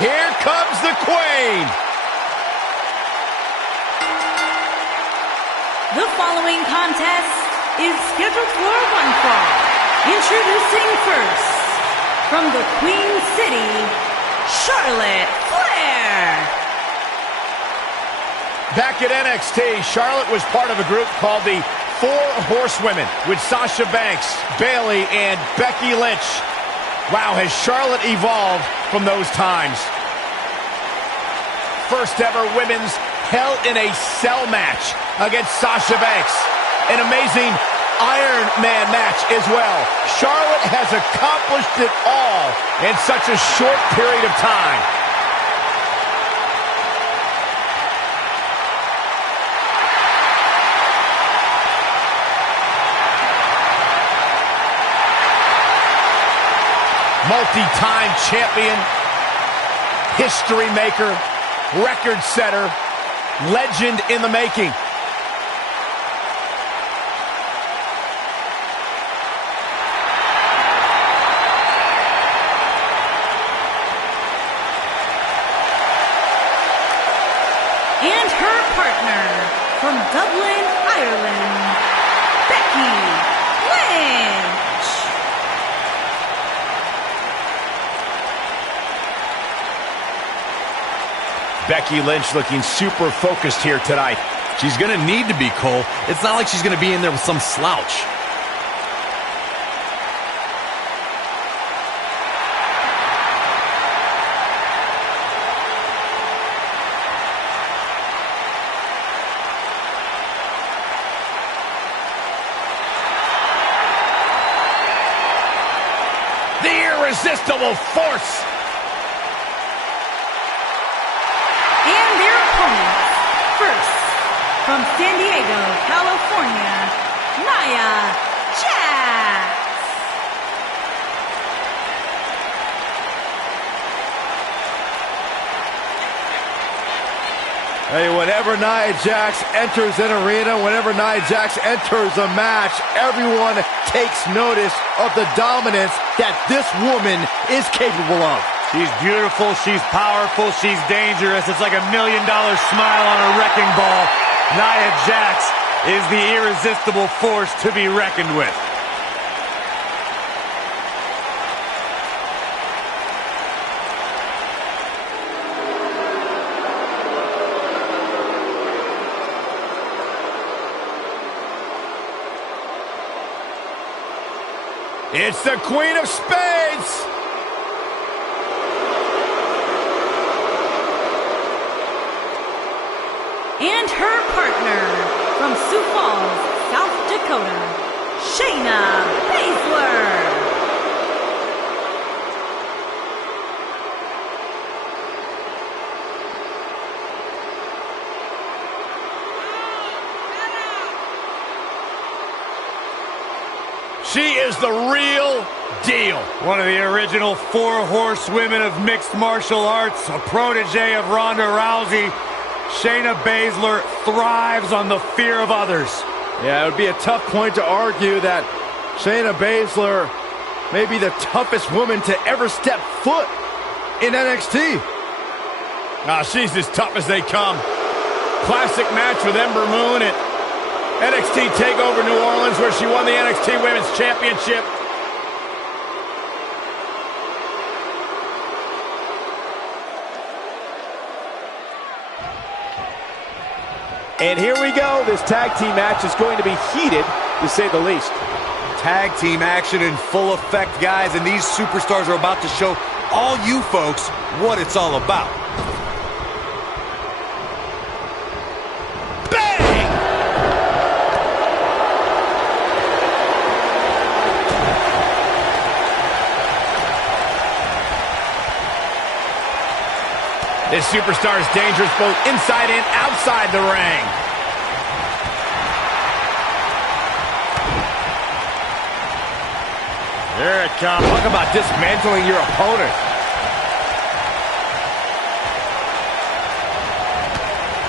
Here comes the Queen. The following contest is scheduled for one fall. Introducing first, from the Queen City, Charlotte Flair. Back at NXT, Charlotte was part of a group called the Four Horsewomen with Sasha Banks, Bayley, and Becky Lynch. Wow, has Charlotte evolved from those times. First ever women's Hell in a Cell match against Sasha Banks. An amazing Iron Man match as well. Charlotte has accomplished it all in such a short period of time. Multi-time champion, history maker, record setter, legend in the making. And her partner, from Dublin, Ireland, Becky Lynch. Becky Lynch looking super focused here tonight. She's going to need to be, Cole. It's not like she's going to be in there with some slouch. The irresistible force. And their opponents, first, from San Diego, California, Nia Jax. Hey, whenever Nia Jax enters an arena, whenever Nia Jax enters a match, everyone takes notice of the dominance that this woman is capable of. She's beautiful, she's powerful, she's dangerous. It's like $1 million smile on a wrecking ball. Nia Jax is the irresistible force to be reckoned with. It's the Queen of Spades. And her partner, from Sioux Falls, South Dakota, Shayna Baszler. She is the real deal. One of the original Four Horsewomen of mixed martial arts, a protege of Ronda Rousey. Shayna Baszler thrives on the fear of others. Yeah, it would be a tough point to argue that Shayna Baszler may be the toughest woman to ever step foot in NXT. She's as tough as they come. Classic match with Ember Moon at NXT TakeOver New Orleans, where she won the NXT Women's Championship. And here we go. This tag team match is going to be heated, to say the least. Tag team action in full effect, guys, and these superstars are about to show all you folks what it's all about. This superstar is dangerous both inside and outside the ring. There it comes. Talk about dismantling your opponent.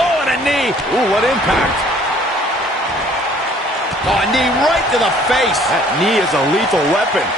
Oh, and a knee. Ooh, what impact. Oh, a knee right to the face. That knee is a lethal weapon.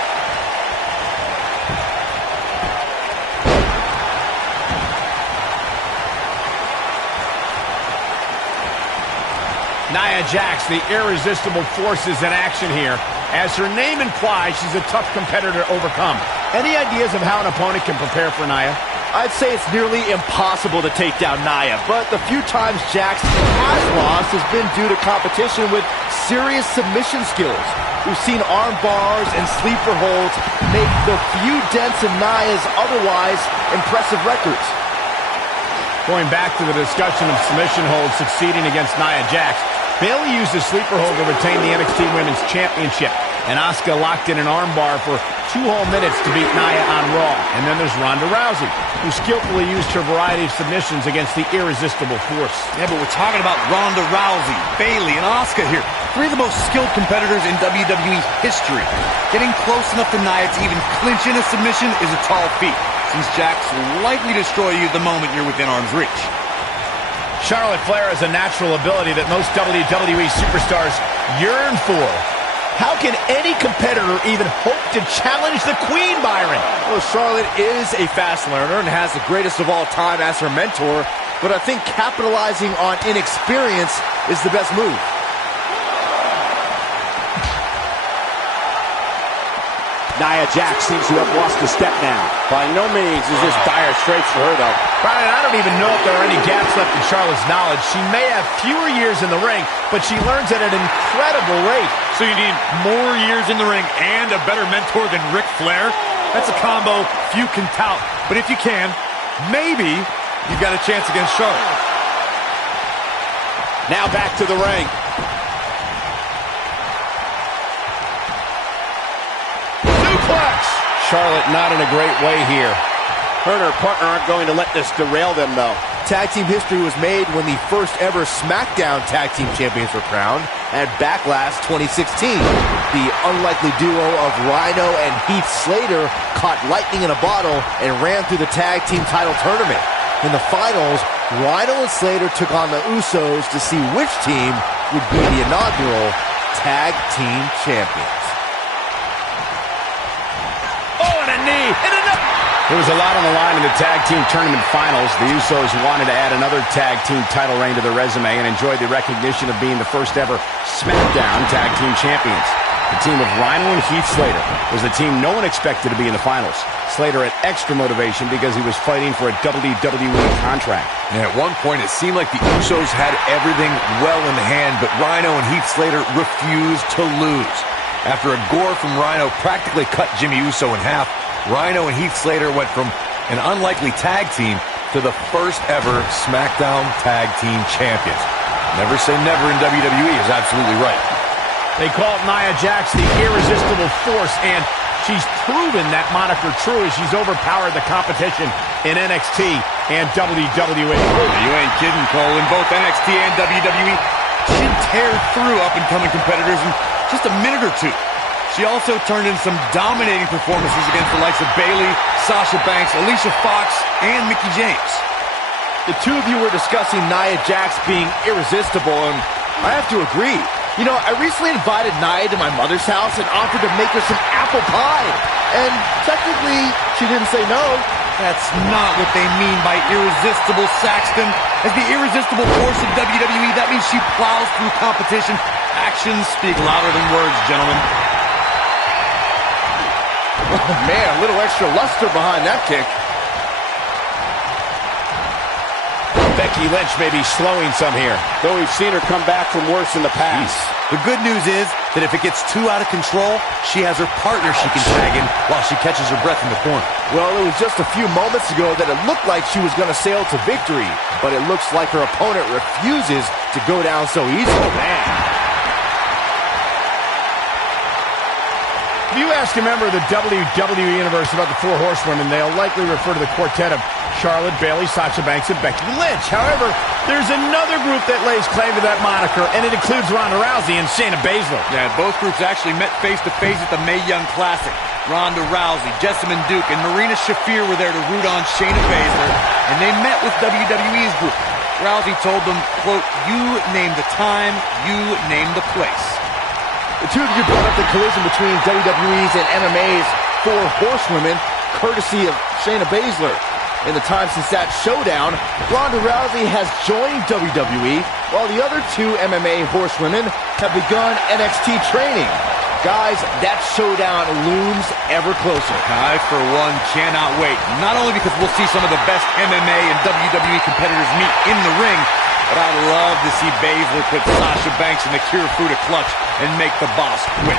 Nia Jax, the irresistible force, is in action here. As her name implies, she's a tough competitor to overcome. Any ideas of how an opponent can prepare for Nia? I'd say it's nearly impossible to take down Nia, but the few times Jax has lost has been due to competition with serious submission skills. We've seen arm bars and sleeper holds make the few dents in Nia's otherwise impressive records. Going back to the discussion of submission holds succeeding against Nia Jax, Bayley used a sleeper hold to retain the NXT Women's Championship, and Asuka locked in an armbar for 2 whole minutes to beat Nia on Raw. And then there's Ronda Rousey, who skillfully used her variety of submissions against the irresistible force. Yeah, but we're talking about Ronda Rousey, Bayley, and Asuka here. 3 of the most skilled competitors in WWE history. Getting close enough to Nia to even clinch in a submission is a tall feat, since Jax will likely destroy you the moment you're within arm's reach. Charlotte Flair has a natural ability that most WWE superstars yearn for. How can any competitor even hope to challenge the Queen, Byron? Well, Charlotte is a fast learner and has the greatest of all time as her mentor, but I think capitalizing on inexperience is the best move. Nia Jax seems to have lost a step now. By no means is this dire straits for her, though. Brian, I don't even know if there are any gaps left in Charlotte's knowledge. She may have fewer years in the ring, but she learns at an incredible rate. So you need more years in the ring and a better mentor than Ric Flair? That's a combo few can tout. But if you can, maybe you've got a chance against Charlotte. Now back to the ring. Charlotte not in a great way here. Her and her partner aren't going to let this derail them, though. Tag team history was made when the first ever SmackDown Tag Team Champions were crowned at Backlash 2016. The unlikely duo of Rhino and Heath Slater caught lightning in a bottle and ran through the tag team title tournament. In the finals, Rhino and Slater took on the Usos to see which team would be the inaugural Tag Team Champions. There was a lot on the line in the tag team tournament finals. The Usos wanted to add another tag team title reign to their resume and enjoyed the recognition of being the first ever SmackDown Tag Team Champions. The team of Rhino and Heath Slater was the team no one expected to be in the finals. Slater had extra motivation because he was fighting for a WWE contract. And at one point, it seemed like the Usos had everything well in hand, but Rhino and Heath Slater refused to lose. After a gore from Rhino practically cut Jimmy Uso in half, Rhino and Heath Slater went from an unlikely tag team to the first ever SmackDown Tag Team Champions. Never say never in WWE is absolutely right. They call Nia Jax the irresistible force, and she's proven that moniker true as she's overpowered the competition in NXT and WWE. You ain't kidding, Cole. In both NXT and WWE, she'd tear through up-and-coming competitors in just a minute or two. She also turned in some dominating performances against the likes of Bayley, Sasha Banks, Alicia Fox, and Mickie James. The two of you were discussing Nia Jax being irresistible, and I have to agree. You know, I recently invited Nia to my mother's house and offered to make her some apple pie. And technically, she didn't say no. That's not what they mean by irresistible, Saxton. As the irresistible force of WWE, that means she plows through competition. Actions speak louder than words, gentlemen. Oh, man, a little extra luster behind that kick. Becky Lynch may be slowing some here, though we've seen her come back from worse in the past. The good news is that if it gets too out of control, she has her partner she can tag in while she catches her breath in the corner. Well, it was just a few moments ago that it looked like she was going to sail to victory, but it looks like her opponent refuses to go down so easily. Man. If you ask a member of the WWE Universe about the Four Horsewomen, they'll likely refer to the quartet of Charlotte, Bayley, Sasha Banks, and Becky Lynch. However, there's another group that lays claim to that moniker, and it includes Ronda Rousey and Shayna Baszler. Yeah, both groups actually met face-to-face at the Mae Young Classic. Ronda Rousey, Jessamyn Duke, and Marina Shafir were there to root on Shayna Baszler, and they met with WWE's group. Rousey told them, quote, "You name the time, you name the place." The two of you brought up the collision between WWE's and MMA's Four Horsewomen, courtesy of Shayna Baszler. In the time since that showdown, Ronda Rousey has joined WWE, while the other two MMA horsewomen have begun NXT training. Guys, that showdown looms ever closer. I, for one, cannot wait. Not only because we'll see some of the best MMA and WWE competitors meet in the ring, but I'd love to see Baszler put Sasha Banks in the Kirifuda clutch and make the boss quit.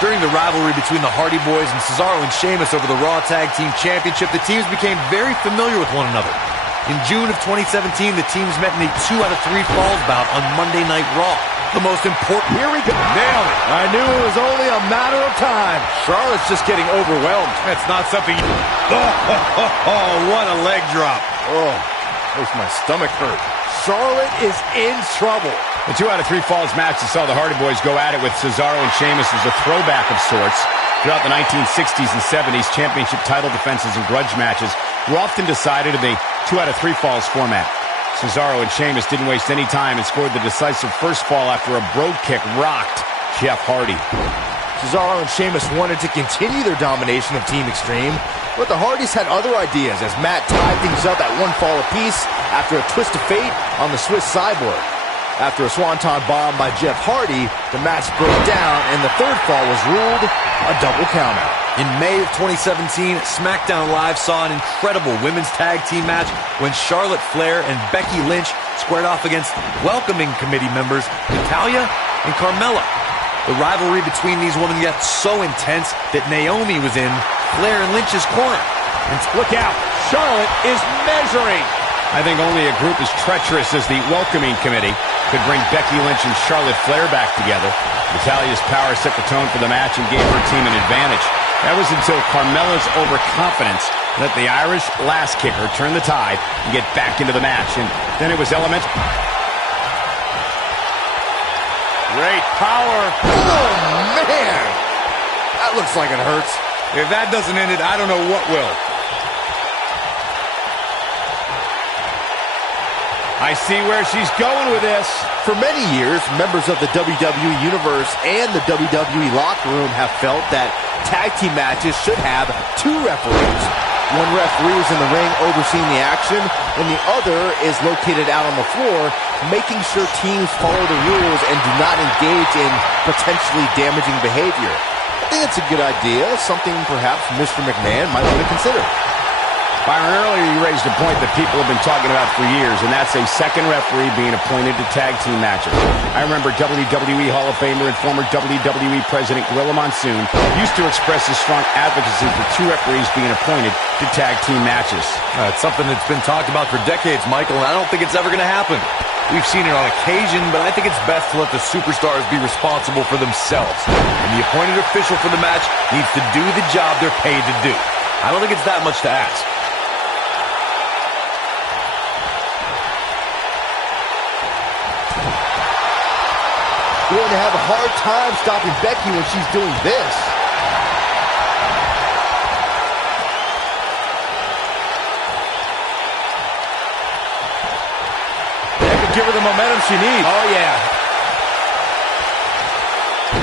During the rivalry between the Hardy Boys and Cesaro and Sheamus over the Raw Tag Team Championship, the teams became very familiar with one another. In June of 2017, the teams met in a 2 out of 3 falls bout on Monday Night Raw. The most important... Here we go. Nailed it. I knew it was only a matter of time. Charlotte's just getting overwhelmed. That's not something... Oh, what a leg drop. Oh, makes my stomach hurt. Charlotte is in trouble. The 2 out of 3 falls match that saw the Hardy Boys go at it with Cesaro and Sheamus was a throwback of sorts. Throughout the 1960s and 70s, championship title defenses and grudge matches were often decided in the 2 out of 3 falls format. Cesaro and Sheamus didn't waste any time and scored the decisive first fall after a brogue kick rocked Jeff Hardy. Cesaro and Sheamus wanted to continue their domination of Team Extreme, but the Hardys had other ideas as Matt tied things up at 1 fall apiece after a twist of fate on the Swiss Cyborg. After a swanton bomb by Jeff Hardy, the match broke down and the 3rd fall was ruled a double countout. In May of 2017, SmackDown Live saw an incredible women's tag team match when Charlotte Flair and Becky Lynch squared off against welcoming committee members Natalya and Carmella. The rivalry between these women got so intense that Naomi was in Flair and Lynch's corner. And look out, Charlotte is measuring. I think only a group as treacherous as the welcoming committee could bring Becky Lynch and Charlotte Flair back together. Natalya's power set the tone for the match and gave her team an advantage. That was until Carmella's overconfidence let the Irish last kicker turn the tide and get back into the match. And then it was elemental. Great power. Oh, man! That looks like it hurts. If that doesn't end it, I don't know what will. I see where she's going with this. For many years, members of the WWE Universe and the WWE locker room have felt that tag team matches should have 2 referees. One referee is in the ring overseeing the action, and the other is located out on the floor, making sure teams follow the rules and do not engage in potentially damaging behavior. I think it's a good idea, something perhaps Mr. McMahon might want to consider. Byron, earlier you raised a point that people have been talking about for years, and that's a second referee being appointed to tag team matches. I remember WWE Hall of Famer and former WWE President Gorilla Monsoon used to express his strong advocacy for 2 referees being appointed to tag team matches. It's something that's been talked about for decades, Michael, and I don't think it's ever going to happen. We've seen it on occasion, but I think it's best to let the superstars be responsible for themselves. And the appointed official for the match needs to do the job they're paid to do. I don't think it's that much to ask. You're going to have a hard time stopping Becky when she's doing this. That could give her the momentum she needs. Oh, yeah.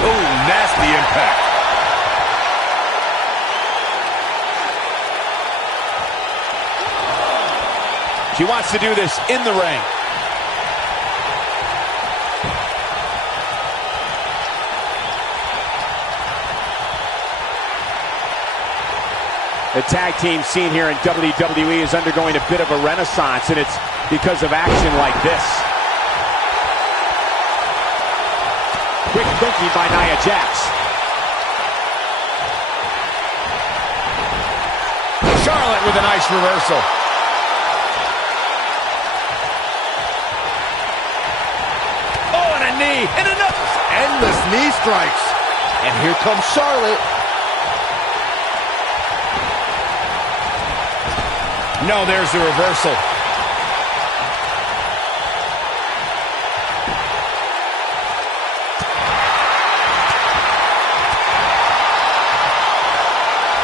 Oh, nasty impact. She wants to do this in the ring. The tag team scene here in WWE is undergoing a bit of a renaissance, and it's because of action like this. Quick thinking by Nia Jax. Charlotte with a nice reversal. Oh, and a knee, and another. Endless knee strikes. And here comes Charlotte. No, there's the reversal.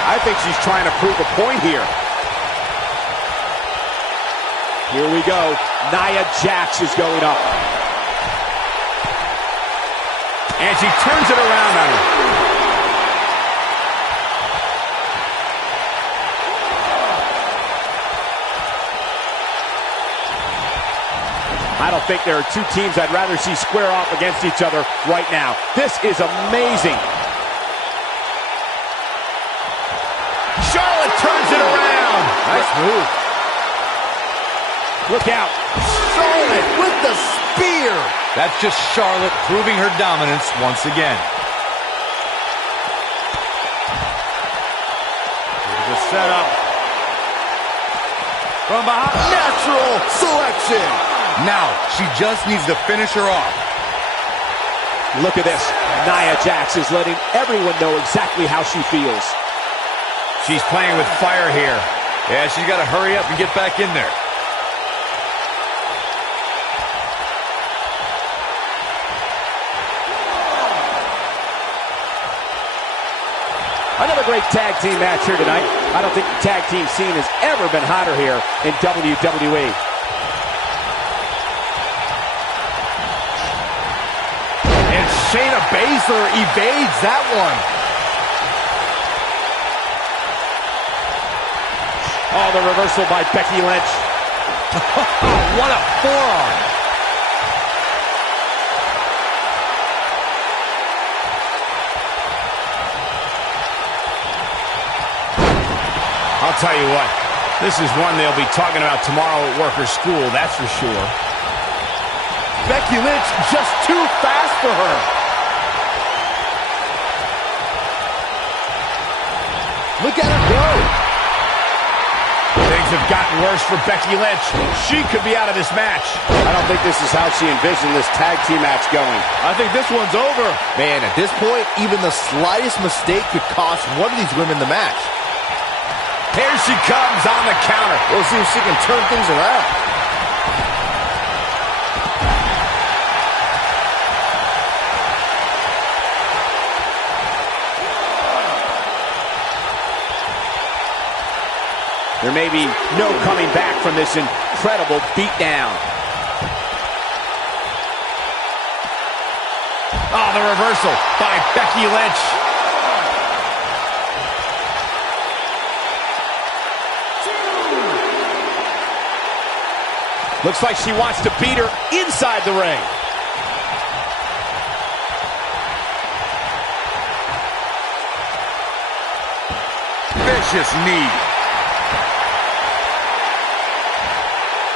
I think she's trying to prove a point here. Here we go. Nia Jax is going up. And she turns it around on her. I don't think there are two teams I'd rather see square off against each other right now. This is amazing. Charlotte turns it around. Nice move. Look out. Charlotte with the spear. That's just Charlotte proving her dominance once again. Here's the setup. From behind. Natural selection. Now, she just needs to finish her off. Look at this. Nia Jax is letting everyone know exactly how she feels. She's playing with fire here. Yeah, she's got to hurry up and get back in there. Another great tag team match here tonight. I don't think the tag team scene has ever been hotter here in WWE. And Shayna Baszler evades that one. Oh, the reversal by Becky Lynch. What a forearm. I'll tell you what, this is one they'll be talking about tomorrow at workers' school, that's for sure. Becky Lynch just too fast for her. Look at her go. Things have gotten worse for Becky Lynch. She could be out of this match. I don't think this is how she envisioned this tag team match going. I think this one's over. Man, at this point, even the slightest mistake could cost one of these women the match. Here she comes on the counter. We'll see if she can turn things around. There may be no coming back from this incredible beatdown. Oh, the reversal by Becky Lynch. Looks like she wants to beat her inside the ring. Vicious knee.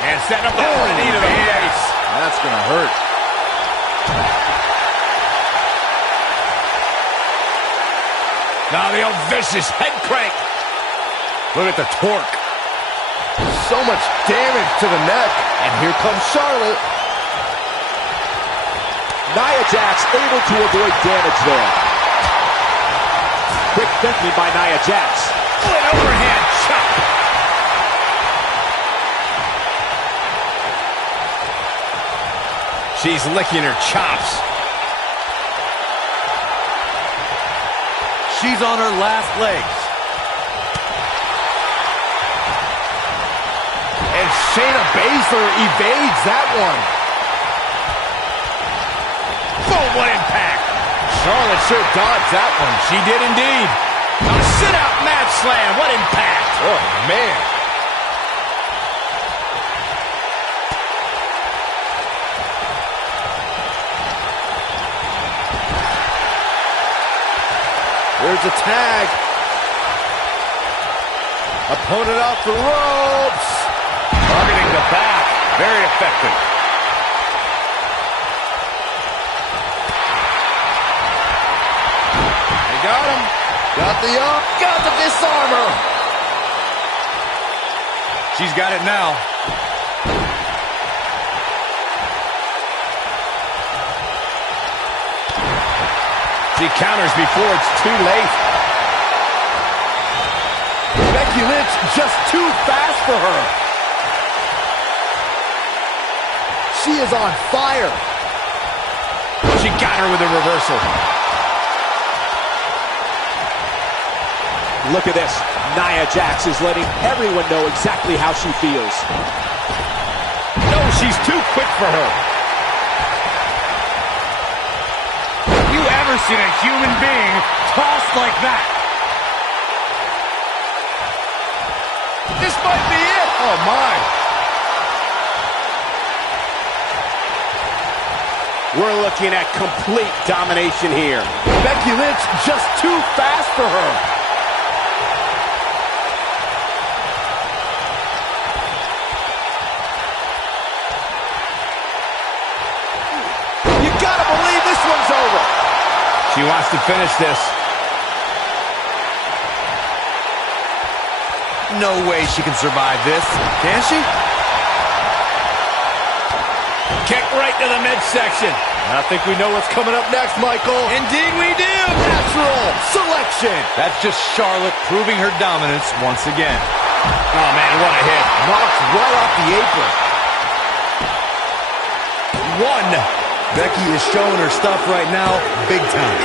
And setting up the knee to the face. That's going to hurt. Now the old vicious head crank. Look at the torque. So much damage to the neck. And here comes Charlotte. Nia Jax able to avoid damage there. Quick thinking by Nia Jax. Oh, an overhand chop. She's licking her chops. She's on her last legs. And Shayna Baszler evades that one. Boom, what impact. Charlotte sure dodged that one. She did indeed. A sit-out match slam. What impact. Oh, man. There's a tag. Opponent off the ropes. Targeting the back. Very effective. They got him. Got the disarmer. She's got it now. She counters before it's too late. Becky Lynch just too fast for her. She is on fire. She got her with a reversal. Look at this. Nia Jax is letting everyone know exactly how she feels. No, she's too quick for her. Have you ever seen a human being tossed like that? This might be it. Oh, my. We're looking at complete domination here. Becky Lynch just too fast for her. You gotta believe this one's over. She wants to finish this. No way she can survive this. Can she? Kick right to the midsection. I think we know what's coming up next, Michael. Indeed we do. Natural selection. That's just Charlotte proving her dominance once again. Oh, man, what a hit. Knocked right off the apron. One. Becky is showing her stuff right now, big time.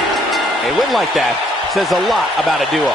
A win like that says a lot about a duo.